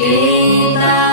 Kita